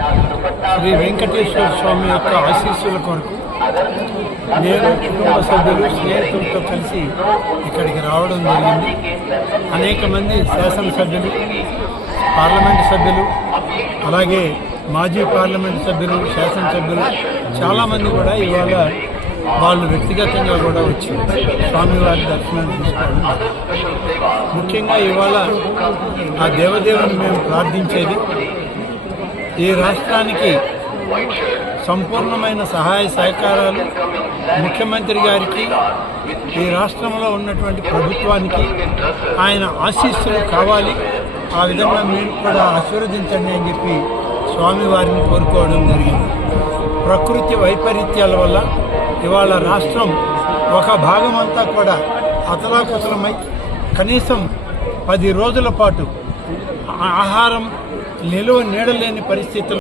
శ్రీ వెంకటేశ్వర స్వామి యొక్క ఆశీస్సుల కొరకు నేను కుటుంబ సభ్యులు స్నేహితులతో కలిసి ఇక్కడికి రావడం జరిగింది. అనేక మంది శాసనసభ్యులు, పార్లమెంటు సభ్యులు, అలాగే మాజీ పార్లమెంటు సభ్యులు, శాసనసభ్యులు చాలామంది కూడా ఇవాళ వాళ్ళు వ్యక్తిగతంగా కూడా వచ్చి స్వామివారి దర్శనాన్ని తీసుకోవడం. ముఖ్యంగా ఇవాళ ఆ దేవదేవుని మేము ప్రార్థించేది ఈ రాష్ట్రానికి సంపూర్ణమైన సహాయ సహకారాలు ముఖ్యమంత్రి గారికి, ఈ రాష్ట్రంలో ఉన్నటువంటి ప్రభుత్వానికి ఆయన ఆశీస్సులు కావాలి. ఆ విధంగా మీరు కూడా ఆశీర్వదించండి అని చెప్పి స్వామివారిని కోరుకోవడం జరిగింది. ప్రకృతి వైపరీత్యాల వల్ల ఇవాళ రాష్ట్రం ఒక భాగం అంతా కూడా అతలాకుతలమై కనీసం 10 రోజుల పాటు ఆహారం నిలువ నీడలేని పరిస్థితులు